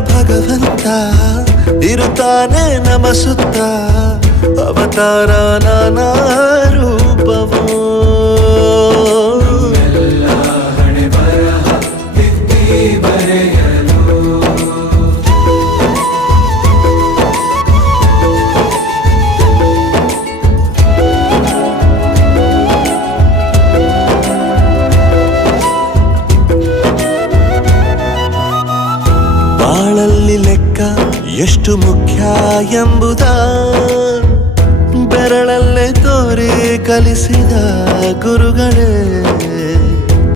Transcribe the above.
ಭಗವಂತ ಇರುತ್ತಾನೆ ನಮ ಸುತ್ತ ಅವತಾರ ನಾನಾ ರೂಪವೋ ಬಾಳಲ್ಲಿ ಲೆಕ್ಕ ಎಷ್ಟು ಮುಖ್ಯ ಎಂಬುದ ಬೆರಳಲ್ಲೇ ತೋರಿ ಕಲಿಸಿದ ಗುರುಗಳೇ